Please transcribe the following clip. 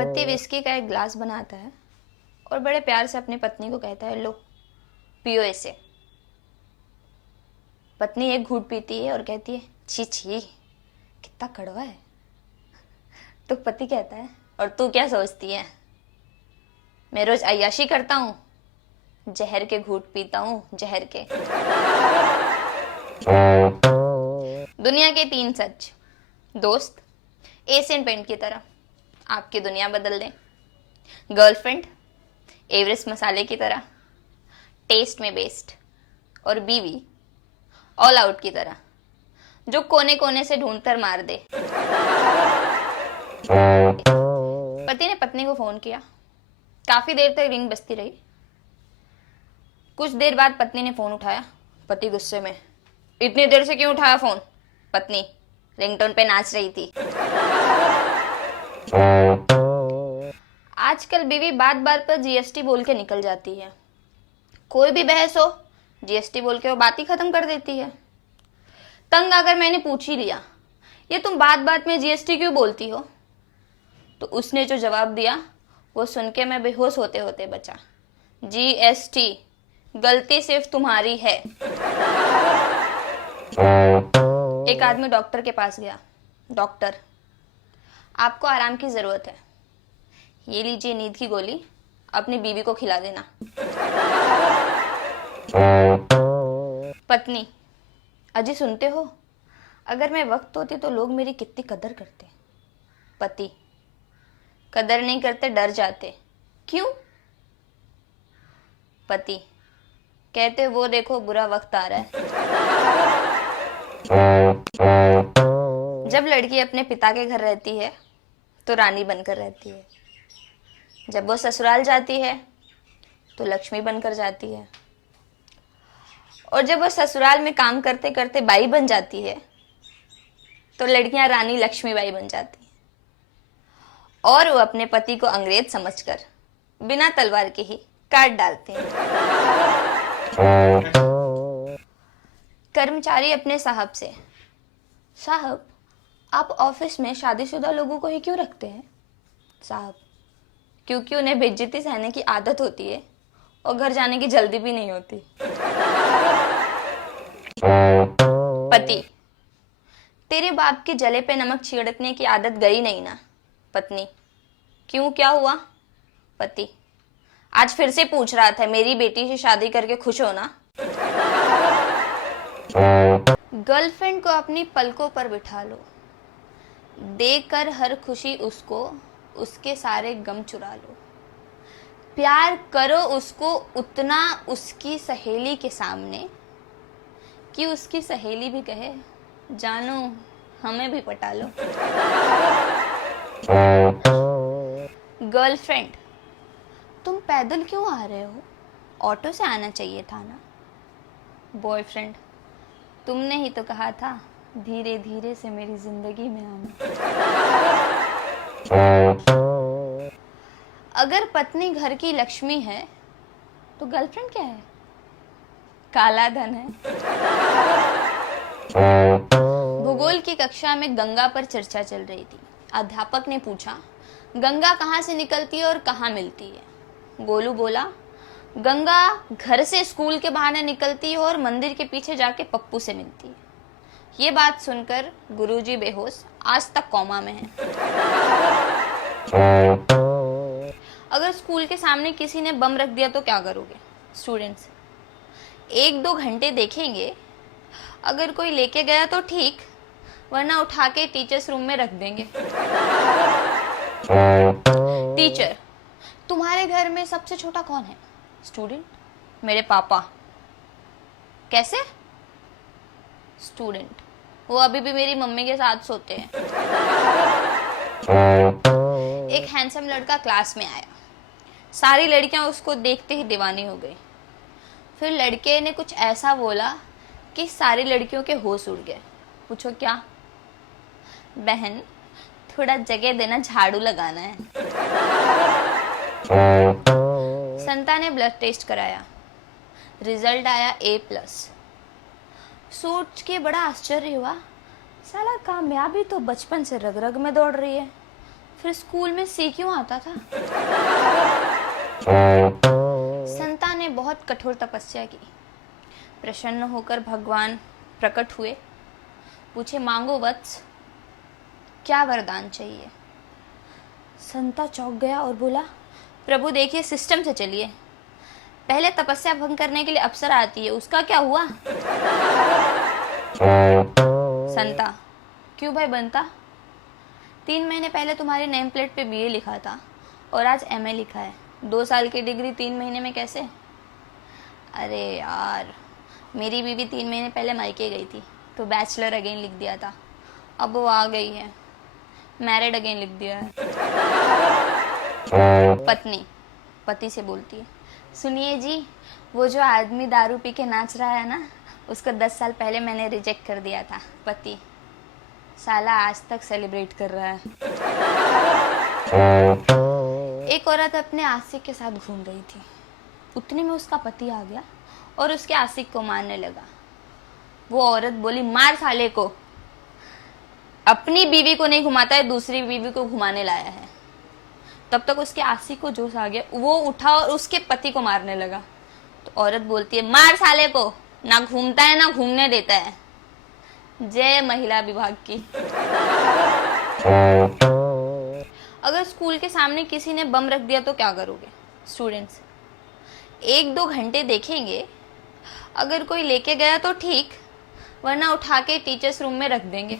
पति विस्की का एक ग्लास बनाता है और बड़े प्यार से अपनी पत्नी को कहता है, लो पियो इसे। पत्नी एक घूंट पीती है और कहती है, छी छी कितना कड़वा है। तो पति कहता है, और तू क्या सोचती है, मैं रोज अय्याशी करता हूँ, जहर के घूंट पीता हूँ, जहर के। दुनिया के 3 सच। दोस्त एशियन पेंट की तरह आपकी दुनिया बदल दें। गर्लफ्रेंड एवरेस्ट मसाले की तरह टेस्ट में बेस्ट। और बीवी ऑल आउट की तरह जो कोने कोने से ढूंढ कर मार दे। पति ने पत्नी को फोन किया। काफी देर तक रिंग बजती रही। कुछ देर बाद पत्नी ने फोन उठाया। पति गुस्से में, इतनी देर से क्यों उठाया फोन? पत्नी, रिंगटोन पे नाच रही थी। आजकल बीवी बात बात पर जीएसटी बोल के निकल जाती है। कोई भी बहस हो जीएसटी बोल के वो बात ही खत्म कर देती है। तंग आकर मैंने पूछ ही लिया, ये तुम बात बात में जीएसटी क्यों बोलती हो? तो उसने जो जवाब दिया वो सुन के मैं बेहोश होते होते बचा। जीएसटी गलती सिर्फ तुम्हारी है। एक आदमी डॉक्टर के पास गया। डॉक्टर, आपको आराम की जरूरत है, ये लीजिए नींद की गोली, अपनी बीवी को खिला देना। पत्नी, अजी सुनते हो, अगर मैं वक्त होती तो लोग मेरी कितनी कदर करते। पति, कदर नहीं करते, डर जाते। क्यों? पति, कहते वो देखो बुरा वक्त आ रहा है। जब लड़की अपने पिता के घर रहती है तो रानी बनकर रहती है। जब वो ससुराल जाती है तो लक्ष्मी बनकर जाती है। और जब वो ससुराल में काम करते करते बाई बन जाती है तो लड़कियां रानी लक्ष्मीबाई बन जाती हैं। और वो अपने पति को अंग्रेज समझकर बिना तलवार के ही काट डालते हैं। कर्मचारी अपने साहब से, साहब आप ऑफिस में शादीशुदा लोगों को ही क्यों रखते हैं? साहब, क्योंकि उन्हें बेइज्जती सहने की आदत होती है और घर जाने की जल्दी भी नहीं होती। पति, तेरे बाप के जले पे नमक छिड़कने की आदत गई नहीं ना? पत्नी, क्यों, क्या हुआ? पति, आज फिर से पूछ रहा था, मेरी बेटी से शादी करके खुश हो ना? गर्लफ्रेंड को अपनी पलकों पर बिठा लो, देकर हर खुशी उसको, उसके सारे गम चुरा लो। प्यार करो उसको उतना उसकी सहेली के सामने कि उसकी सहेली भी कहे, जानो हमें भी पटा लो। गर्लफ्रेंड, तुम पैदल क्यों आ रहे हो? ऑटो से आना चाहिए था ना? बॉयफ्रेंड, तुमने ही तो कहा था धीरे धीरे से मेरी जिंदगी में आना। अगर पत्नी घर की लक्ष्मी है तो गर्लफ्रेंड क्या है? काला धन है। भूगोल की कक्षा में गंगा पर चर्चा चल रही थी। अध्यापक ने पूछा, गंगा कहाँ से निकलती है और कहाँ मिलती है? गोलू बोला, गंगा घर से स्कूल के बहाने निकलती है और मंदिर के पीछे जाके पप्पू से मिलती है। ये बात सुनकर गुरुजी बेहोश, आज तक कोमा में हैं। अगर स्कूल के सामने किसी ने बम रख दिया तो क्या करोगे? स्टूडेंट्स, 1-2 घंटे देखेंगे, अगर कोई लेके गया तो ठीक, वरना उठा के टीचर्स रूम में रख देंगे। टीचर, तुम्हारे घर में सबसे छोटा कौन है? स्टूडेंट, मेरे पापा। कैसे? स्टूडेंट, वो अभी भी मेरी मम्मी के साथ सोते हैं। एक हैंडसम लड़का क्लास में आया। सारी लड़कियां उसको देखते ही दीवानी हो गई। फिर लड़के ने कुछ ऐसा बोला कि सारी लड़कियों के होश उड़ गए। पूछो क्या? बहन, थोड़ा जगह देना, झाड़ू लगाना है। संता ने ब्लड टेस्ट कराया, रिजल्ट आया A+। सोच के बड़ा आश्चर्य हुआ, साला कामयाबी तो बचपन से रग रग में दौड़ रही है, फिर स्कूल में सी क्यों आता था? संता ने बहुत कठोर तपस्या की। प्रसन्न होकर भगवान प्रकट हुए, पूछे, मांगो वत्स, क्या वरदान चाहिए? संता चौंक गया और बोला, प्रभु देखिए, सिस्टम से चलिए। पहले तपस्या भंग करने के लिए अप्सरा आती है, उसका क्या हुआ? संता, क्यों भाई बनता? 3 महीने पहले तुम्हारे नेम प्लेट पे बीए लिखा था और आज एमए लिखा है। 2 साल की डिग्री 3 महीने में कैसे? अरे यार, मेरी बीवी 3 महीने पहले मायके गई थी तो बैचलर अगेन लिख दिया था। अब वो आ गई है, मैरिड अगेन लिख दिया है। पत्नी पति से बोलती है, सुनिए जी, वो जो आदमी दारू पी के नाच रहा है ना, उसको 10 साल पहले मैंने रिजेक्ट कर दिया था। पति, साला आज तक सेलिब्रेट कर रहा है। एक औरत अपने आशिक के साथ घूम रही थी। उतने में उसका पति आ गया और उसके आशिक को मारने लगा। वो औरत बोली, मार साले को। अपनी बीवी को नहीं घुमाता है, दूसरी बीवी को घुमाने लाया है। तब तक उसके आशिक को जोश आ गया, वो उठा और उसके पति को मारने लगा। तो औरत बोलती है, मार साले को, ना घूमता है ना घूमने देता है। जय महिला विभाग की। अगर स्कूल के सामने किसी ने बम रख दिया तो क्या करोगे? स्टूडेंट्स 1-2 घंटे देखेंगे, अगर कोई लेके गया तो ठीक, वरना उठा के टीचर्स रूम में रख देंगे।